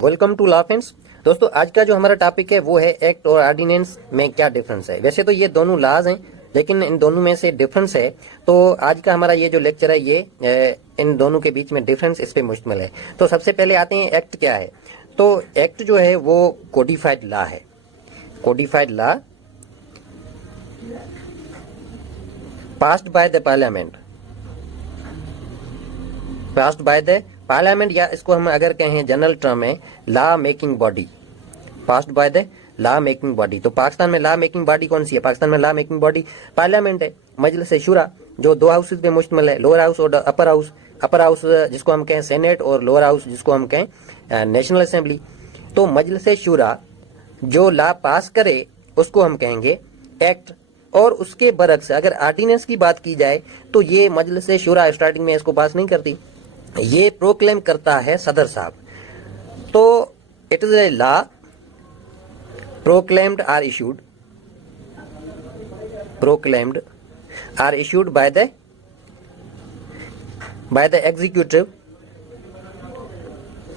Welcome to law friends. दोस्तों, आज का जो हमारा टॉपिक है वो है एक्ट और ऑर्डिनेंस में क्या डिफरेंस है। वैसे तो ये दोनों लॉज हैं, लेकिन इन दोनों में से डिफरेंस है। तो आज का हमारा ये जो लेक्चर है ये इन दोनों के बीच में डिफरेंस इस पे मुश्तमिल है। तो सबसे पहले आते हैं एक्ट क्या है। तो एक्ट जो है वो कोडिफाइड लॉ है। Codified law passed by the parliament, passed by the parliament, या इसको हम अगर कहें जनरल टर्म में law making body, passed by the law making body. तो पाकिस्तान में लॉ मेकिंग बॉडी कौन सी है? पाकिस्तान में लॉ मेकिंग बॉडी पार्लियामेंट है, मजलिस शुरा, जो दो हाउसेज पे मुश्तमिल है, लोअर हाउस और अपर हाउस। अपर हाउस जिसको हम कहें सेनेट और लोअर हाउस जिसको हम कहें नेशनल असेंबली। तो मजलिस शुरा जो लॉ पास करे उसको हम कहेंगे एक्ट। और उसके बरक्स अगर ऑर्डिनेंस की बात की जाए तो ये मजलिस शुरा स्टार्टिंग में इसको पास नहीं करती, ये प्रोक्लेम करता है सदर साहब। तो it is a law proclaimed or issued, proclaimed or issued by the executive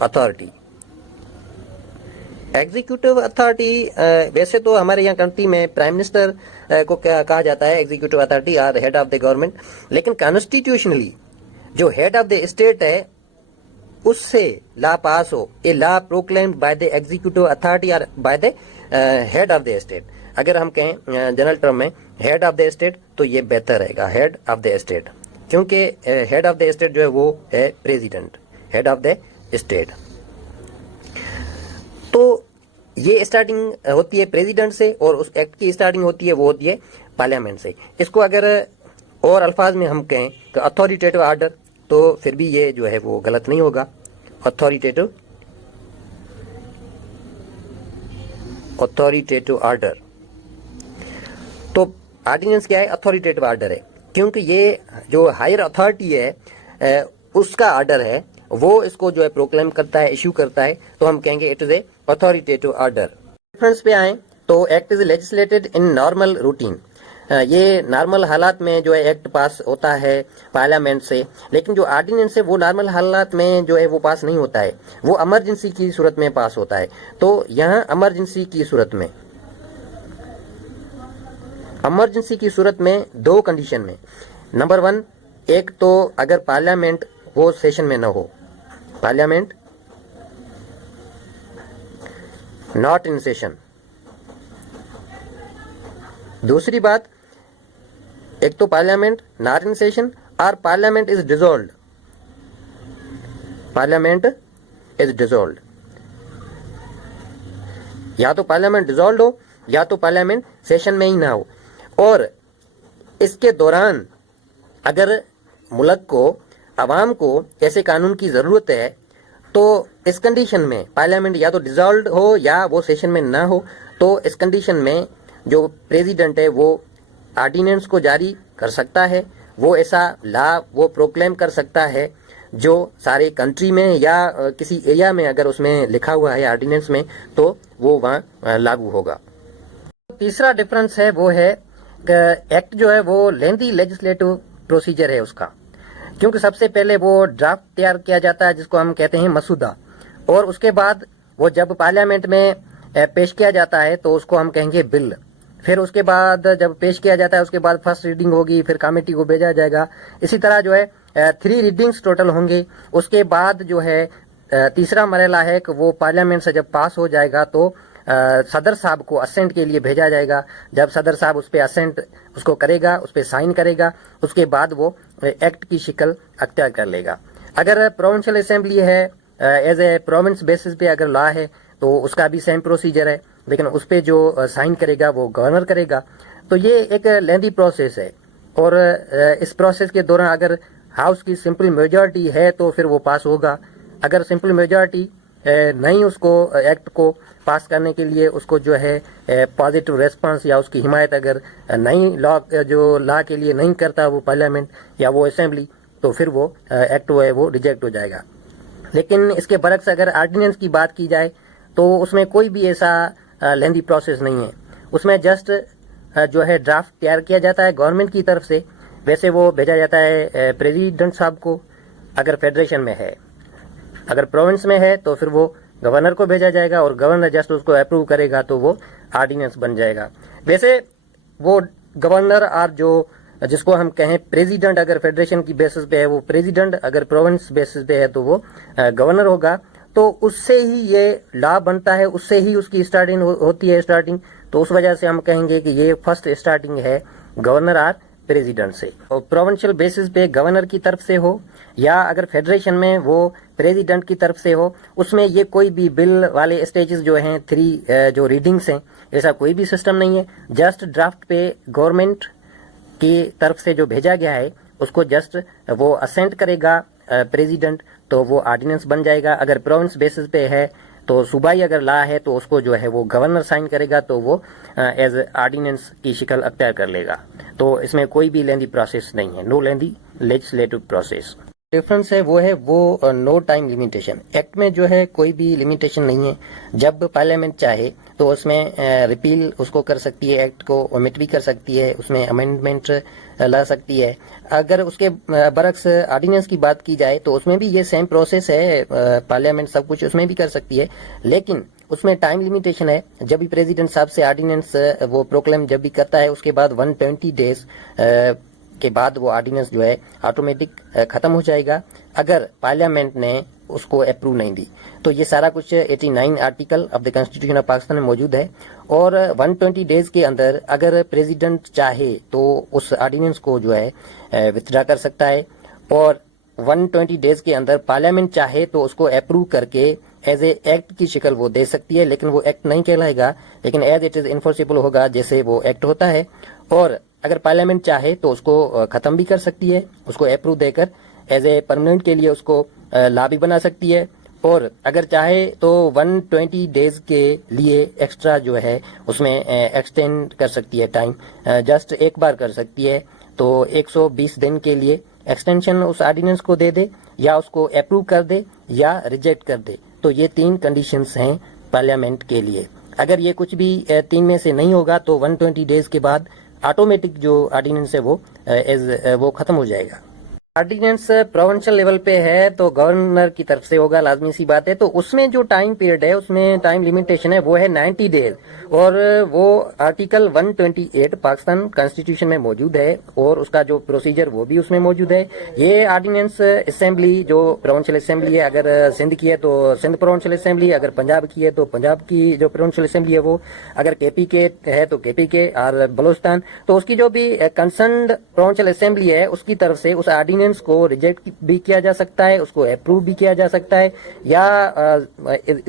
authority. Executive authority वैसे तो हमारे यहाँ कंट्री में प्राइम मिनिस्टर को क्या कहा जाता है, executive authority or head of the government. लेकिन कॉन्स्टिट्यूशनली जो हेड ऑफ द स्टेट है उससे लॉ पास हो, a law proclaimed by the executive authority और by the head of the state. अगर हम कहें जनरल टर्म में हेड ऑफ द स्टेट तो ये बेहतर रहेगा, हेड ऑफ द स्टेट, क्योंकि हेड ऑफ द स्टेट जो है वो है president, head of the state. तो ये स्टार्टिंग होती है प्रेसिडेंट से और उस एक्ट की स्टार्टिंग होती है वो होती है पार्लियामेंट से। इसको अगर और अल्फाज में हम कहें कि अथॉरिटेटिव आर्डर, तो फिर भी ये जो है वो गलत नहीं होगा। Authoritative order. तो ऑर्डिनेंस क्या है? अथॉरिटेटिव आर्डर है, क्योंकि ये जो हायर अथॉरिटी है उसका आर्डर है, वो इसको जो है प्रोक्लेम करता है, इश्यू करता है। तो हम कहेंगे it is A authoritative order. Difference पे आए तो act is legislated in normal routine. ये नॉर्मल हालात में जो है एक्ट पास होता है पार्लियामेंट से, लेकिन जो ऑर्डिनेंस है वो नॉर्मल हालात में जो है वो पास नहीं होता है, वो इमरजेंसी की सूरत में पास होता है। तो यहाँ इमरजेंसी की सूरत में, इमरजेंसी की सूरत में दो कंडीशन में, नंबर 1, एक तो अगर पार्लियामेंट वो सेशन में न हो, पार्लियामेंट नॉट इन सेशन। दूसरी बात, एक तो पार्लियामेंट नॉट इन सेशन और parliament is dissolved, parliament is dissolved. या तो पार्लियामेंट डिसॉल्व्ड हो या तो पार्लियामेंट सेशन में ही ना हो। और इसके दौरान अगर मुल्क को, अवाम को ऐसे कानून की जरूरत है तो इस कंडीशन में पार्लियामेंट या तो डिसॉल्व्ड हो या वो सेशन में ना हो, तो इस कंडीशन में जो प्रेसिडेंट है वो ऑर्डिनेंस को जारी कर सकता है, वो ऐसा लॉ वो प्रोक्लेम कर सकता है जो सारे कंट्री में या किसी एरिया में अगर उसमें लिखा हुआ है ऑर्डिनेंस में तो वो वहाँ लागू होगा। तीसरा डिफरेंस है वो है एक्ट जो है वो लेंथी लेजिस्लेटिव प्रोसीजर है उसका, क्योंकि सबसे पहले वो ड्राफ्ट तैयार किया जाता है जिसको हम कहते हैं मसूदा, और उसके बाद वो जब पार्लियामेंट में पेश किया जाता है तो उसको हम कहेंगे बिल। फिर उसके बाद जब पेश किया जाता है उसके बाद फर्स्ट रीडिंग होगी, फिर कमेटी को भेजा जाएगा। इसी तरह जो है 3 रीडिंग्स टोटल होंगे। उसके बाद जो है तीसरा मरहला है कि वो पार्लियामेंट से जब पास हो जाएगा तो सदर साहब को असेंट के लिए भेजा जाएगा। जब सदर साहब उस पर असेंट उसको करेगा, उस पर साइन करेगा, उसके बाद वो एक्ट की शिकल अख्तियार कर लेगा। अगर प्रोविंशियल असेंबली है एज ए प्रोविंस बेसिस पे अगर लॉ है तो उसका भी सेम प्रोसीजर है, लेकिन उस पर जो साइन करेगा वो गवर्नर करेगा। तो ये एक लेंथी प्रोसेस है, और इस प्रोसेस के दौरान अगर हाउस की सिंपल मेजॉरिटी है तो फिर वो पास होगा। अगर सिंपल मेजॉरिटी नहीं, उसको एक्ट को पास करने के लिए उसको जो है पॉजिटिव रेस्पॉन्स या उसकी हिमायत अगर नहीं लॉ के लिए नहीं करता वो पार्लियामेंट या वो असेंबली, तो फिर वो एक्ट वो है वो रिजेक्ट हो जाएगा। लेकिन इसके बरक्स अगर ऑर्डिनेंस की बात की जाए तो उसमें कोई भी ऐसा लेंथी प्रोसेस नहीं है। उसमें जस्ट जो है ड्राफ्ट तैयार किया जाता है गवर्नमेंट की तरफ से, वैसे वो भेजा जाता है प्रेसिडेंट साहब को अगर फेडरेशन में है। अगर प्रोविंस में है तो फिर वो गवर्नर को भेजा जाएगा और गवर्नर जस्ट उसको अप्रूव करेगा तो वो ऑर्डिनेंस बन जाएगा। वैसे वो गवर्नर और जो जिसको हम कहें प्रेसिडेंट, अगर फेडरेशन की बेसिस पे है वो प्रेसिडेंट, अगर प्रोविंस बेसिस पे है तो वो गवर्नर होगा। तो उससे ही ये लॉ बनता है, उससे ही उसकी स्टार्टिंग होती है स्टार्टिंग। तो उस वजह से हम कहेंगे कि ये फर्स्ट स्टार्टिंग है गवर्नर और प्रेसिडेंट से। और प्रोविंशियल बेसिस पे गवर्नर की तरफ से हो या अगर फेडरेशन में वो प्रेसिडेंट की तरफ से हो, उसमें ये कोई भी बिल वाले स्टेजेस जो हैं 3 जो रीडिंग्स हैं, ऐसा कोई भी सिस्टम नहीं है। जस्ट ड्राफ्ट पे गवर्नमेंट की तरफ से जो भेजा गया है उसको जस्ट वो असेंट करेगा प्रेसिडेंट, तो वो ऑर्डिनेंस बन जाएगा। अगर प्रोविंस बेसिस पे है तो सूबाई अगर ला है तो उसको जो है वो गवर्नर साइन करेगा, तो वो एज ऑर्डिनेंस की शक्ल अख्तियार कर लेगा। तो इसमें कोई भी लेंदी प्रोसेस नहीं है, नो लेंदी लेजिस्लेटिव प्रोसेस। डिफरेंस है वो नो टाइम लिमिटेशन। एक्ट में जो है कोई भी लिमिटेशन नहीं है। जब पार्लियामेंट चाहे तो उसमें रिपील उसको कर सकती है, एक्ट को ओमिट भी कर सकती है, उसमें अमेंडमेंट ला सकती है। अगर उसके बरक्स ऑर्डिनेंस की बात की जाए तो उसमें भी ये सेम प्रोसेस है, पार्लियामेंट सब कुछ उसमें भी कर सकती है, लेकिन उसमें टाइम लिमिटेशन है। जब भी प्रेसिडेंट साहब से ऑर्डिनेंस वो प्रोक्लेम जब भी करता है उसके बाद 120 डेज के बाद वो ऑर्डिनेंस जो है ऑटोमेटिक खत्म हो जाएगा, अगर पार्लियामेंट ने उसको अप्रूव नहीं दी। तो ये सारा कुछ 89 article of the constitution of Pakistan में मौजूद है। और 120 डेज के अंदर अगर प्रेसिडेंट चाहे तो उस ऑर्डिनेंस को जो है विथड्रा कर सकता है, और 120 डेज के अंदर पार्लियामेंट चाहे तो उसको अप्रूव करके एज ए एक्ट की शक्ल वो दे सकती है, लेकिन वो एक्ट नहीं कहलाएगा, लेकिन एज इट इज इन्फोर्सेबल होगा जैसे वो एक्ट होता है। और अगर पार्लियामेंट चाहे तो उसको खत्म भी कर सकती है, उसको अप्रूव देकर एज ए परमानेंट के लिए उसको लॉ भी बना सकती है। और अगर चाहे तो 120 डेज के लिए एक्स्ट्रा जो है उसमें एक्सटेंड कर सकती है टाइम, जस्ट एक बार कर सकती है। तो 120 दिन के लिए एक्सटेंशन उस ऑर्डिनेंस को दे दे, या उसको अप्रूव कर दे या रिजेक्ट कर दे। तो ये 3 कंडीशंस हैं पार्लियामेंट के लिए। अगर ये कुछ भी 3 में से नहीं होगा तो 120 डेज के बाद ऑटोमेटिक जो ऑर्डिनेंस है वो खत्म हो जाएगा। ऑर्डिनेंस प्रोविंशियल लेवल पे है तो गवर्नर की तरफ से होगा, लाजमी सी बात है। तो उसमें जो टाइम पीरियड है, उसमें टाइम लिमिटेशन है वो है 90 डेज, और वो आर्टिकल 128 पाकिस्तान कॉन्स्टिट्यूशन में मौजूद है, और उसका जो प्रोसीजर वो भी उसमें मौजूद है। ये ऑर्डिनेंस असेंबली जो प्रोविंशियल असेंबली है, अगर सिंध की है तो सिंध प्रोविंशियल असेंबली, अगर पंजाब की है तो पंजाब की जो प्रोविंशियल असेंबली है वो, अगर केपी के है तो केपी के, और बलोचिस्तान तो उसकी जो भी कंसर्न्ड प्रोविंशियल असेंबली है उसकी तरफ से उस ऑर्डिनेंस को रिजेक्ट भी किया जा सकता है, उसको अप्रूव भी किया जा सकता है, या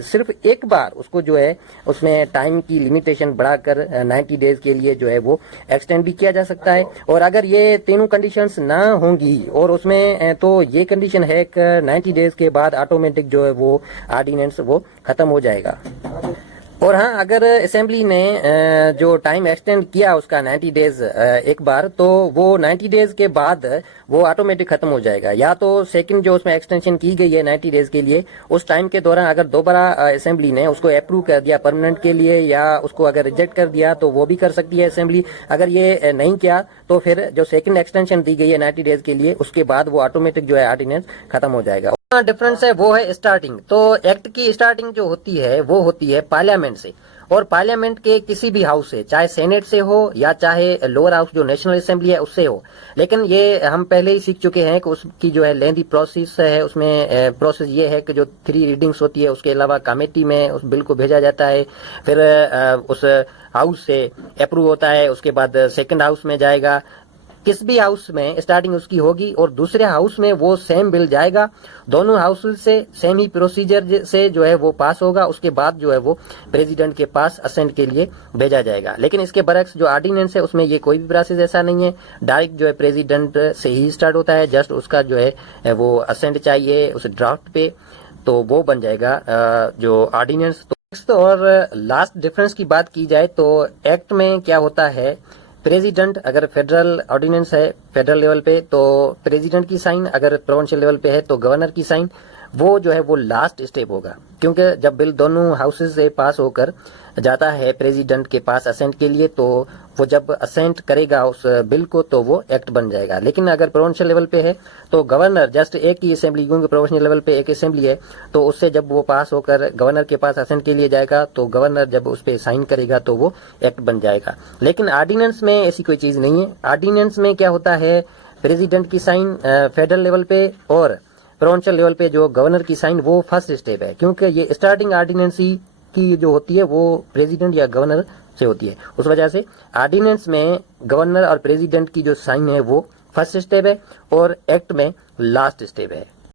सिर्फ एक बार उसको जो है उसमें टाइम की लिमिटेशन बढ़ाकर 90 डेज के लिए जो है वो एक्सटेंड भी किया जा सकता है। और अगर ये तीनों कंडीशंस ना होंगी और उसमें तो ये कंडीशन है कि 90 डेज के बाद ऑटोमेटिक जो है वो ऑर्डिनेंस वो खत्म हो जाएगा। और हाँ, अगर असेंबली ने जो टाइम एक्सटेंड किया उसका 90 डेज एक बार, तो वो 90 डेज के बाद वो ऑटोमेटिक खत्म हो जाएगा। या तो सेकंड जो उसमें एक्सटेंशन की गई है 90 डेज के लिए, उस टाइम के दौरान अगर दोबारा असेंबली ने उसको अप्रूव कर दिया परमानेंट के लिए, या उसको अगर रिजेक्ट कर दिया तो वो भी कर सकती है असेंबली। अगर ये नहीं किया तो फिर जो सेकंड एक्सटेंशन दी गई है 90 डेज के लिए, उसके बाद वो ऑटोमेटिक जो है ऑर्डिनेंस खत्म हो जाएगा। डिफरेंस है वो है स्टार्टिंग। तो एक्ट की स्टार्टिंग जो होती है वो होती है पार्लियामेंट से, और पार्लियामेंट के किसी भी हाउस से, चाहे सेनेट से हो या चाहे लोअर हाउस जो नेशनल असेंबली है उससे हो। लेकिन ये हम पहले ही सीख चुके हैं कि उसकी जो है लेंदी प्रोसेस है, उसमें प्रोसेस ये है कि जो 3 रीडिंग्स होती है उसके अलावा कमेटी में उस बिल को भेजा जाता है, फिर उस हाउस से अप्रूव होता है, उसके बाद सेकंड हाउस में जाएगा, किस भी हाउस में स्टार्टिंग उसकी होगी, और दूसरे हाउस में वो सेम बिल जाएगा, दोनों हाउस से सेम ही प्रोसीजर से जो है वो पास होगा। उसके बाद जो है वो प्रेसिडेंट के पास असेंट के लिए भेजा जाएगा। लेकिन इसके बरक्स जो ऑर्डिनेंस है उसमें ये कोई भी प्रोसेस ऐसा नहीं है, डायरेक्ट जो है प्रेसिडेंट से ही स्टार्ट होता है। जस्ट उसका जो है वो असेंट चाहिए उस ड्राफ्ट पे, तो वो बन जाएगा जो ऑर्डिनेंस। तो और लास्ट डिफरेंस की बात की जाए तो एक्ट में क्या होता है, प्रेसिडेंट अगर फेडरल ऑर्डिनेंस है फेडरल लेवल पे तो प्रेसिडेंट की साइन, अगर प्रोविंशियल लेवल पे है तो गवर्नर की साइन। वो जो है वो लास्ट स्टेप होगा, क्योंकि जब बिल दोनों हाउसेज से पास होकर जाता है प्रेसिडेंट के पास असेंट के लिए, तो वो जब असेंट करेगा उस बिल को तो वो एक्ट बन जाएगा। लेकिन अगर प्रोविंशियल लेवल पे है तो गवर्नर जस्ट एक ही असेंबली, क्योंकि प्रोविंशियल लेवल पे एक असेंबली है, तो उससे जब वो पास होकर गवर्नर के पास असेंट के लिए जाएगा तो गवर्नर जब उस पर साइन करेगा तो वो एक्ट बन जाएगा। लेकिन ऑर्डिनेंस में ऐसी कोई चीज नहीं है। ऑर्डिनेंस में क्या होता है, प्रेसिडेंट की साइन फेडरल लेवल पे और प्रोविंशियल लेवल पे जो गवर्नर की साइन वो फर्स्ट स्टेप है, क्योंकि ये स्टार्टिंग ऑर्डिनेंस की जो होती है वो प्रेसिडेंट या गवर्नर से होती है। उस वजह से ऑर्डिनेंस में गवर्नर और प्रेसिडेंट की जो साइन है वो फर्स्ट स्टेप है और एक्ट में लास्ट स्टेप है।